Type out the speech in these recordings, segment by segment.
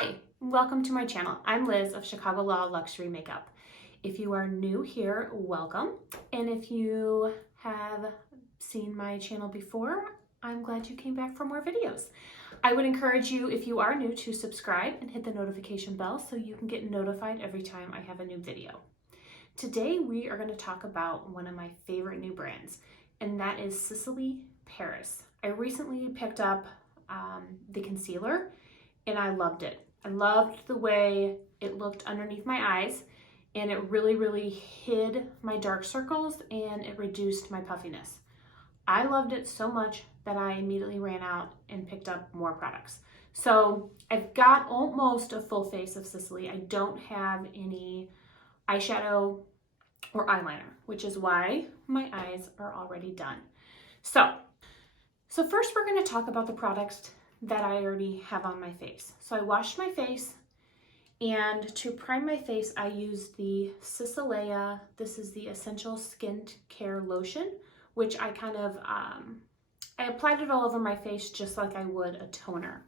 Hi, welcome to my channel. I'm Liz of Chicago Law Luxury Makeup. If you are new here, welcome. And if you have seen my channel before, I'm glad you came back for more videos. I would encourage you, if you are new, to subscribe and hit the notification bell so you can get notified every time I have a new video. Today we are going to talk about one of my favorite new brands, and that is Sisley-Paris. I recently picked up the concealer and I loved it. I loved the way it looked underneath my eyes, and it really hid my dark circles and it reduced my puffiness. I loved it so much that I immediately ran out and picked up more products. So I've got almost a full face of Sisley. I don't have any eyeshadow or eyeliner, which is why my eyes are already done. So first we're going to talk about the products that I already have on my face. So I washed my face, and to prime my face I used the Sisley-Paris. This is the Essential Skin Care Lotion, which I kind of I applied it all over my face just like I would a toner.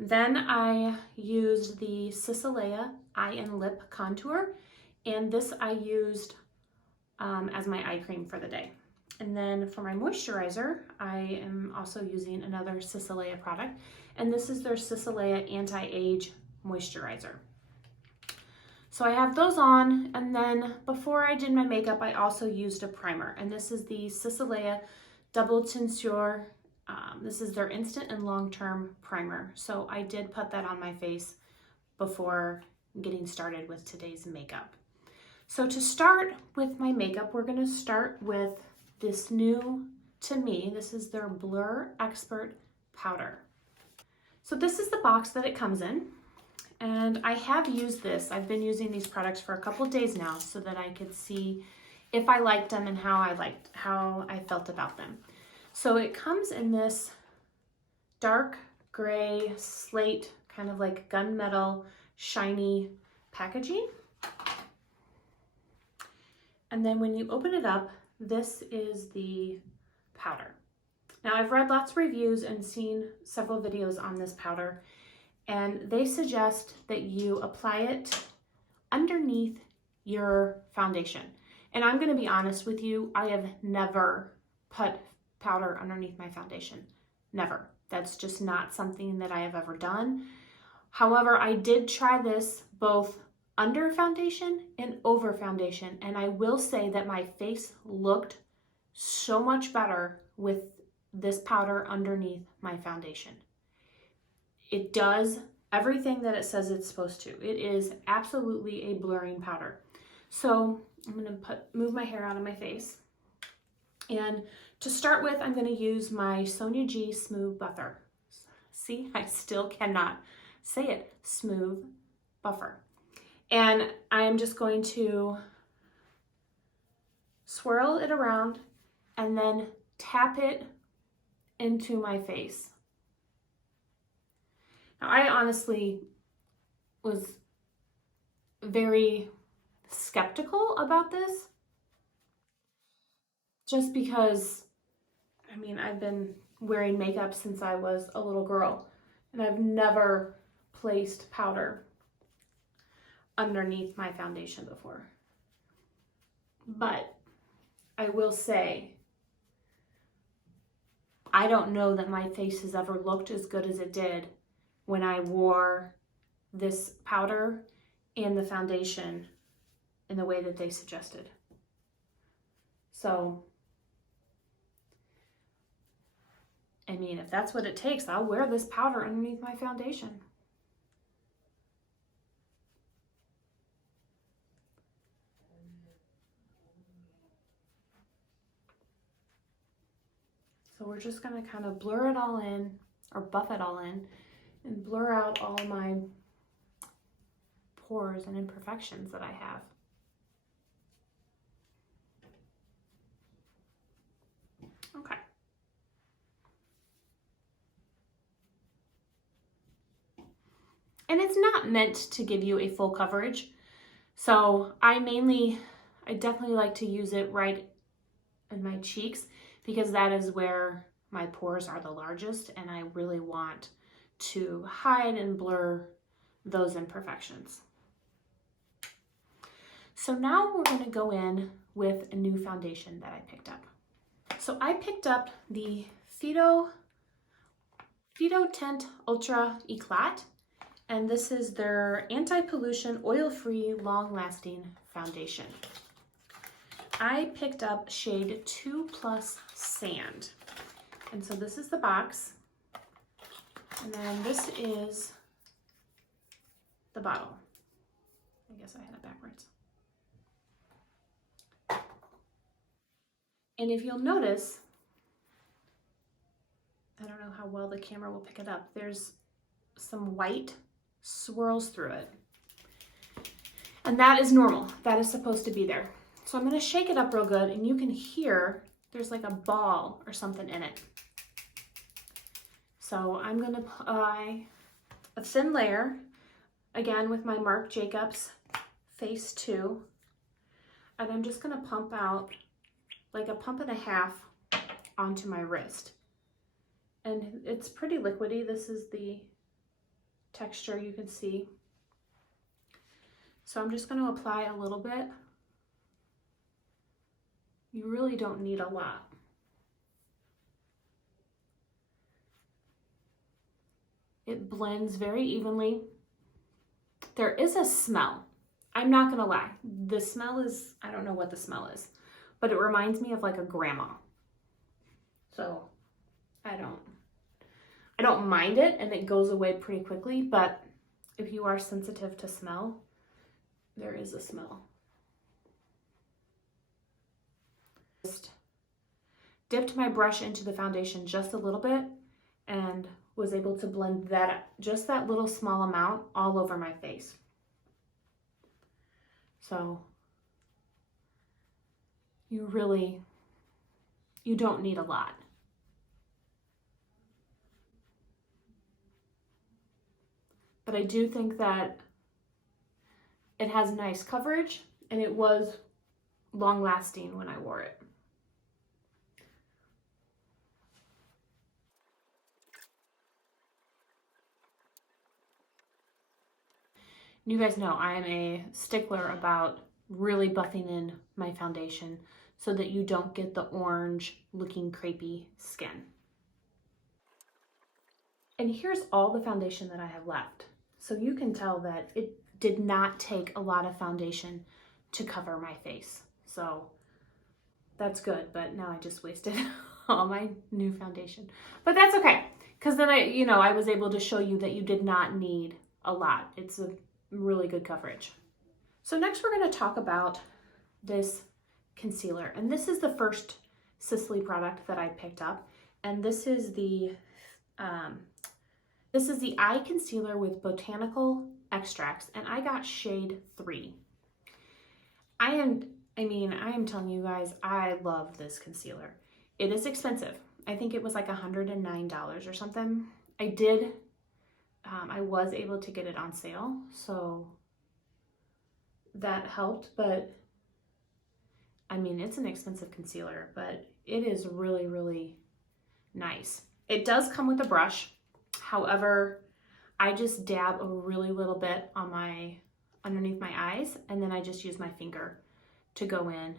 Then I used the Sisley-Paris Eye and Lip Contour, and this I used as my eye cream for the day. And then for my moisturizer, I am also using another Sisley-Paris product, and this is their Sisley-Paris Anti-Age Moisturizer. So I have those on, and then before I did my makeup, I also used a primer, and this is the Sisley-Paris Double Tenseur. This is their instant and long-term primer. So I did put that on my face before getting started with today's makeup. So to start with my makeup, we're going to start with this new, to me, this is their Blur Expert Powder. So this is the box that it comes in, and I have used this. I've been using these products for a couple of days now so that I could see if I liked them and how I felt about them. So it comes in this dark gray slate, kind of like gunmetal, shiny packaging. And then when you open it up, this is the powder. Now I've read lots of reviews and seen several videos on this powder, and they suggest that you apply it underneath your foundation. And I'm going to be honest with you, I have never put powder underneath my foundation. Never. That's just not something that I have ever done. However, I did try this both under foundation and over foundation, and I will say that my face looked so much better with this powder underneath my foundation. It does everything that it says it's supposed to. It is absolutely a blurring powder. So I'm going to move my hair out of my face, and to start with, I'm going to use my Sonia G Smooth Buffer. See, I still cannot say it. Smooth Buffer. And I'm just going to swirl it around and then tap it into my face. Now, I honestly was very skeptical about this, just because, I mean, I've been wearing makeup since I was a little girl, and I've never placed powder underneath my foundation before. But I will say, I don't know that my face has ever looked as good as it did when I wore this powder and the foundation in the way that they suggested. So, I mean, if that's what it takes, I'll wear this powder underneath my foundation. So we're just going to kind of blur it all in, or buff it all in, and blur out all my pores and imperfections that I have. Okay. And it's not meant to give you a full coverage. So I definitely like to use it right in my cheeks, because that is where my pores are the largest, and I really want to hide and blur those imperfections. So now we're going to go in with a new foundation that I picked up. So I picked up the Phyto-Teint Ultra Eclat, and this is their anti-pollution, oil-free, long-lasting foundation. I picked up shade 2 Plus Sand. And so this is the box. And then this is the bottle. I guess I had it backwards. And if you'll notice, I don't know how well the camera will pick it up, there's some white swirls through it. And that is normal. That is supposed to be there. So I'm going to shake it up real good, and you can hear there's like a ball or something in it. So I'm going to apply a thin layer, again with my Marc Jacobs Phase 2, and I'm just going to pump out like a pump and a half onto my wrist. And it's pretty liquidy. This is the texture you can see. So I'm just going to apply a little bit. You really don't need a lot. It blends very evenly. There is a smell. I'm not gonna lie. The smell is, I don't know what the smell is, but it reminds me of like a grandma. So I don't mind it, and it goes away pretty quickly, but if you are sensitive to smell, there is a smell. Just dipped my brush into the foundation just a little bit and was able to blend that, just that little small amount, all over my face. So you don't need a lot. But I do think that it has nice coverage, and it was long lasting when I wore it. You guys know I am a stickler about really buffing in my foundation so that you don't get the orange looking crepey skin. And here's all the foundation that I have left. So you can tell that it did not take a lot of foundation to cover my face. So that's good, but now I just wasted all my new foundation. But that's okay, because then I was able to show you that you did not need a lot. It's a really good coverage. So next we're going to talk about this concealer, and this is the first Sisley product that I picked up, and this is the eye concealer with botanical extracts, and I got shade 3. I am telling you guys, I love this concealer. It is expensive. I think it was like $109 or something. I was able to get it on sale, so that helped, but I mean, it's an expensive concealer, but it is really, really nice. It does come with a brush. However, I just dab a really little bit on underneath my eyes, and then I just use my finger to go in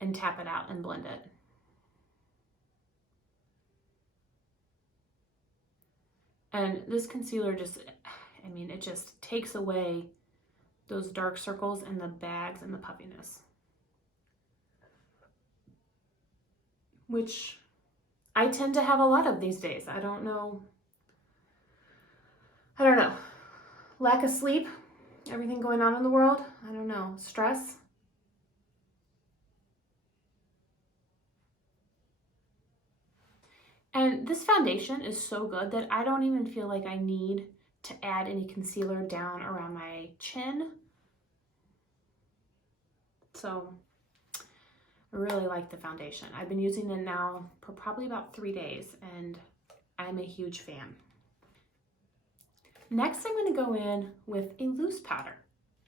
and tap it out and blend it. And this concealer it just takes away those dark circles and the bags and the puffiness, which I tend to have a lot of these days. I don't know. Lack of sleep, everything going on in the world. I don't know. Stress. And this foundation is so good that I don't even feel like I need to add any concealer down around my chin. So I really like the foundation. I've been using it now for probably about 3 days, and I'm a huge fan. Next, I'm going to go in with a loose powder.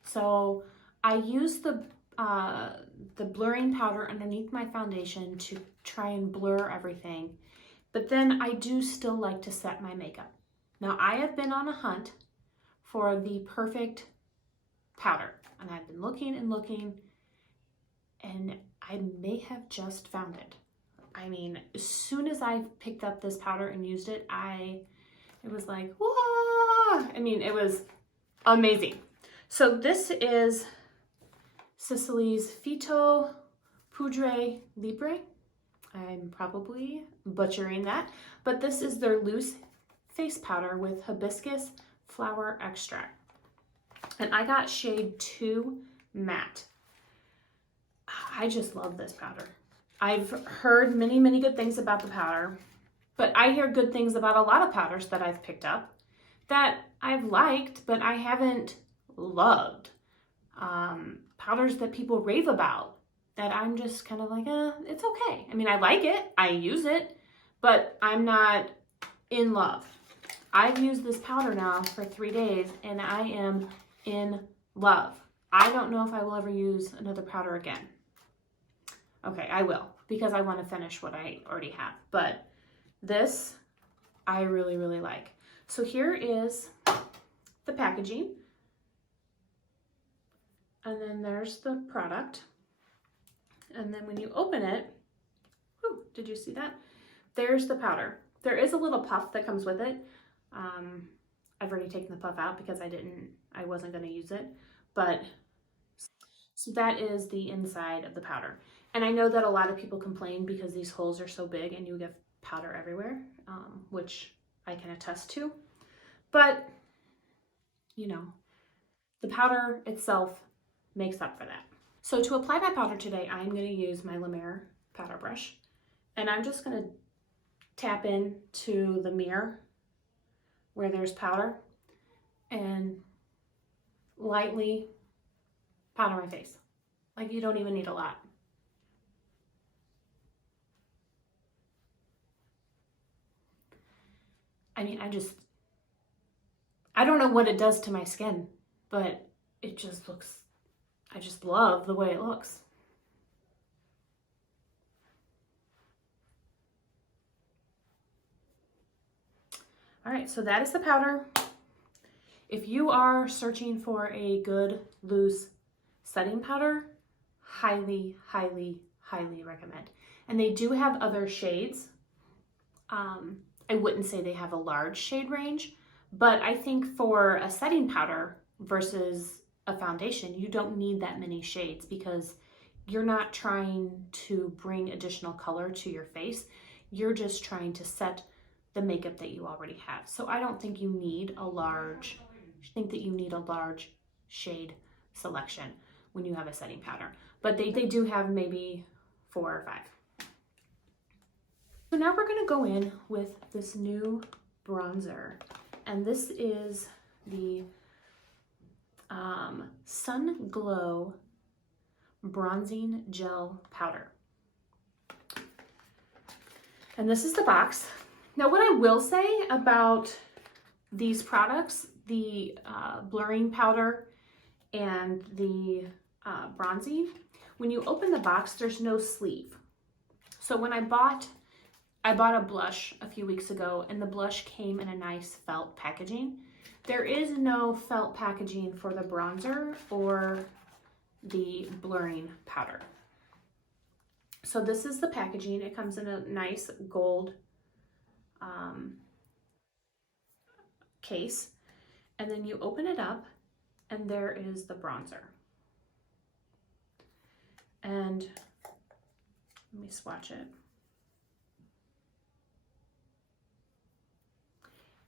So I use the blurring powder underneath my foundation to try and blur everything. But then I do still like to set my makeup. Now, I have been on a hunt for the perfect powder. And I've been looking and looking, and I may have just found it. I mean, as soon as I picked up this powder and used it, it was like, whoa! I mean, it was amazing. So this is Sisley's Phyto-Rouge Libre. I'm probably butchering that, but this is their loose face powder with hibiscus flower extract. And I got shade 2 matte. I just love this powder. I've heard many, many good things about the powder, but I hear good things about a lot of powders that I've picked up that I've liked, but I haven't loved. Powders that people rave about that I'm just kind of like, it's okay. I mean, I like it, I use it, but I'm not in love. I've used this powder now for 3 days and I am in love. I don't know if I will ever use another powder again. Okay, I will, because I want to finish what I already have. But this, I really, really like. So here is the packaging. And then there's the product. And then when you open it, whew, did you see that? There's the powder. There is a little puff that comes with it. I've already taken the puff out because I wasn't going to use it. But so that is the inside of the powder. And I know that a lot of people complain because these holes are so big and you get powder everywhere, which I can attest to. But, you know, the powder itself makes up for that. So to apply my powder today, I'm going to use my Libre powder brush. And I'm just going to tap into the mirror where there's powder and lightly powder my face. Like, you don't even need a lot. I mean, I don't know what it does to my skin, but it just looks, I just love the way it looks. All right, so that is the powder. If you are searching for a good loose setting powder, highly, highly, highly recommend. And they do have other shades. I wouldn't say they have a large shade range, but I think for a setting powder versus a foundation, you don't need that many shades because you're not trying to bring additional color to your face. You're just trying to set the makeup that you already have. So I don't think you need a large, shade selection when you have a setting powder, but they do have maybe 4 or 5. So now we're going to go in with this new bronzer, and this is the Sun Glow Bronzing Gel Powder. And this is the box. Now, what I will say about these products, the blurring powder and the bronzing, when you open the box, there's no sleeve. So when I bought a blush a few weeks ago, and the blush came in a nice felt packaging. There is no felt packaging for the bronzer or the blurring powder. So this is the packaging. It comes in a nice gold case, and then you open it up, and there is the bronzer. And let me swatch it.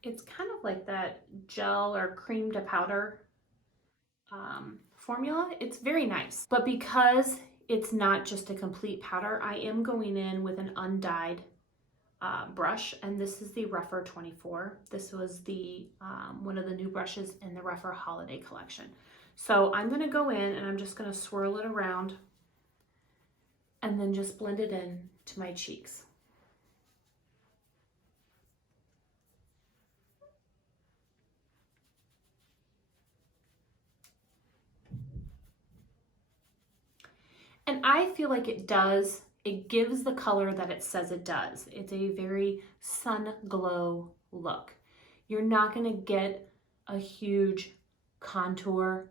It's kind of like that gel or cream to powder formula. It's very nice, but because it's not just a complete powder, I am going in with an undyed brush, and this is the Rougher 24. This was the one of the new brushes in the Rougher Holiday collection. So I'm going to go in and I'm just going to swirl it around and then just blend it in to my cheeks. And I feel like it gives the color that it says it does. It's a very sun glow look. You're not going to get a huge contour.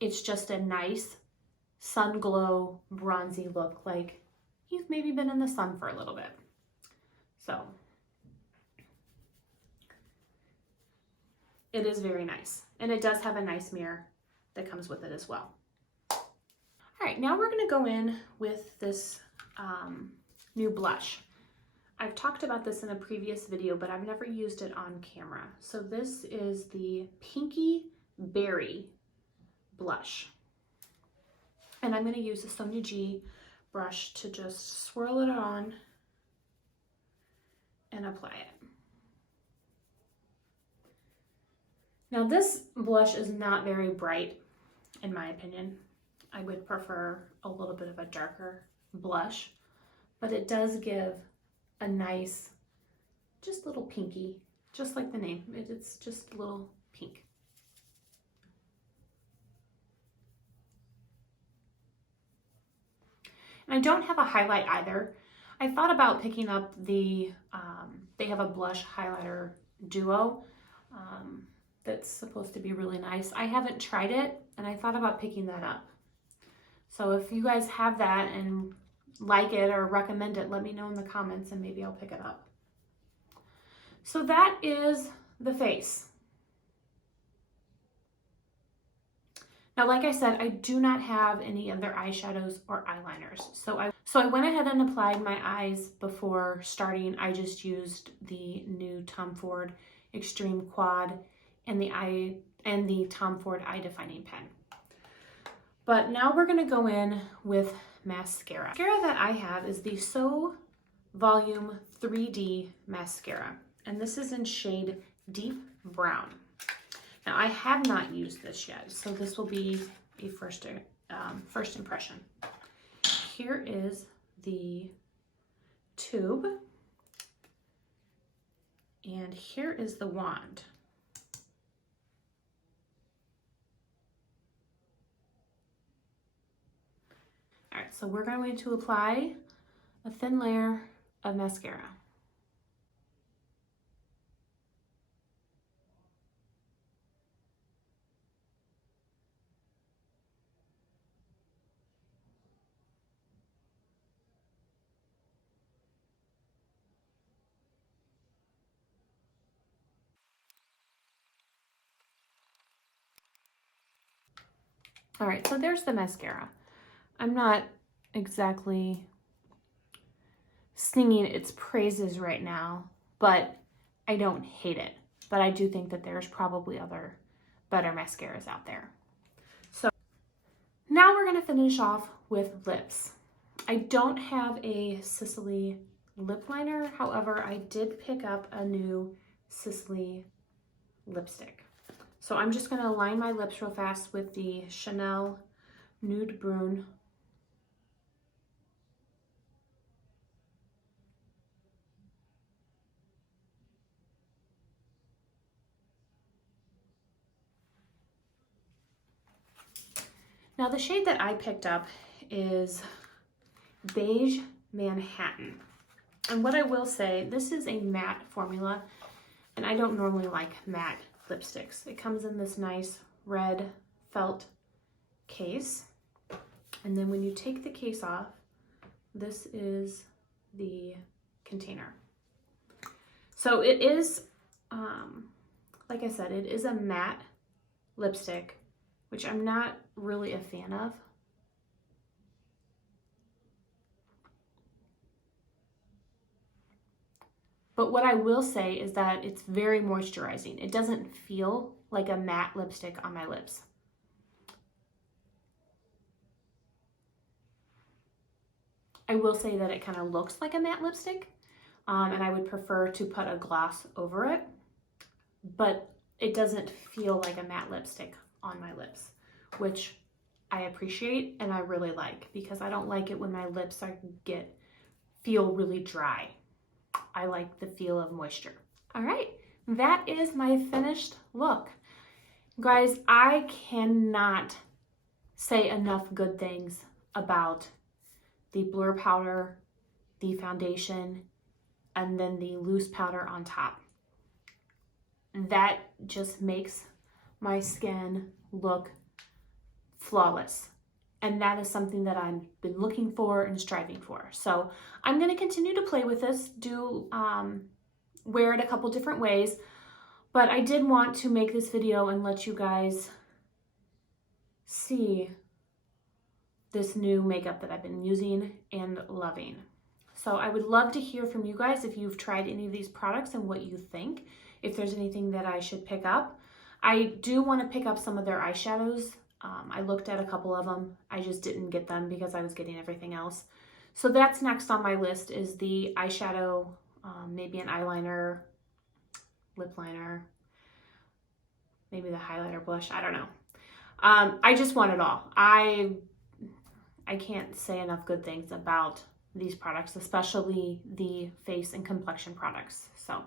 It's just a nice sun glow, bronzy look, like you've maybe been in the sun for a little bit. So it is very nice. And it does have a nice mirror that comes with it as well. All right, now we're gonna go in with this new blush. I've talked about this in a previous video, but I've never used it on camera. So this is the Pinky Berry blush. And I'm going to use the Sonia G brush to just swirl it on and apply it. Now this blush is not very bright, in my opinion. I would prefer a little bit of a darker blush, but it does give a nice, just little pinky, just like the name. It's just a little pink. And I don't have a highlight either. I thought about picking up the, they have a blush highlighter duo that's supposed to be really nice. I haven't tried it, and I thought about picking that up. So if you guys have that and like it or recommend it, let me know in the comments and maybe I'll pick it up. So that is the face. Now, like I said, I do not have any other eyeshadows or eyeliners. So I went ahead and applied my eyes before starting. I just used the new Tom Ford Extreme Quad and the Tom Ford Eye Defining Pen. But now we're gonna go in with mascara. Mascara that I have is the So Volume 3D Mascara. And this is in shade Deep Brown. Now I have not used this yet, so this will be a first impression. Here is the tube, and here is the wand. All right, so we're going to apply a thin layer of mascara. All right, so there's the mascara. I'm not exactly singing its praises right now, but I don't hate it. But I do think that there's probably other better mascaras out there. So now we're gonna finish off with lips. I don't have a Sisley lip liner. However, I did pick up a new Sisley lipstick. So I'm just gonna line my lips real fast with the Chanel Nude Brune. Now the shade that I picked up is Beige Manhattan. And what I will say, this is a matte formula, and I don't normally like matte lipsticks. It comes in this nice red felt case. And then when you take the case off, this is the container. So it is, like I said, it is a matte lipstick, which I'm not really a fan of. But what I will say is that it's very moisturizing. It doesn't feel like a matte lipstick on my lips. I will say that it kind of looks like a matte lipstick, and I would prefer to put a gloss over it, but it doesn't feel like a matte lipstick on my lips, which I appreciate and I really like, because I don't like it when my lips feel really dry. I like the feel of moisture. All right, that is my finished look. Guys, I cannot say enough good things about the blur powder, the foundation, and then the loose powder on top. That just makes my skin look flawless. And that is something that I've been looking for and striving for. So I'm going to continue to play with this, wear it a couple different ways. But I did want to make this video and let you guys see this new makeup that I've been using and loving. So I would love to hear from you guys if you've tried any of these products and what you think, if there's anything that I should pick up. I do want to pick up some of their eyeshadows. I looked at a couple of them. I just didn't get them because I was getting everything else. So that's next on my list is the eyeshadow, maybe an eyeliner, lip liner, maybe the highlighter blush. I don't know. I just want it all. I can't say enough good things about these products, especially the face and complexion products. So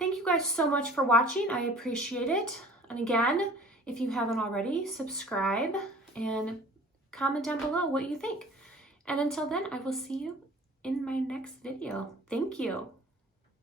thank you guys so much for watching. I appreciate it. And again, if you haven't already, subscribe and comment down below what you think. And until then, I will see you in my next video. Thank you.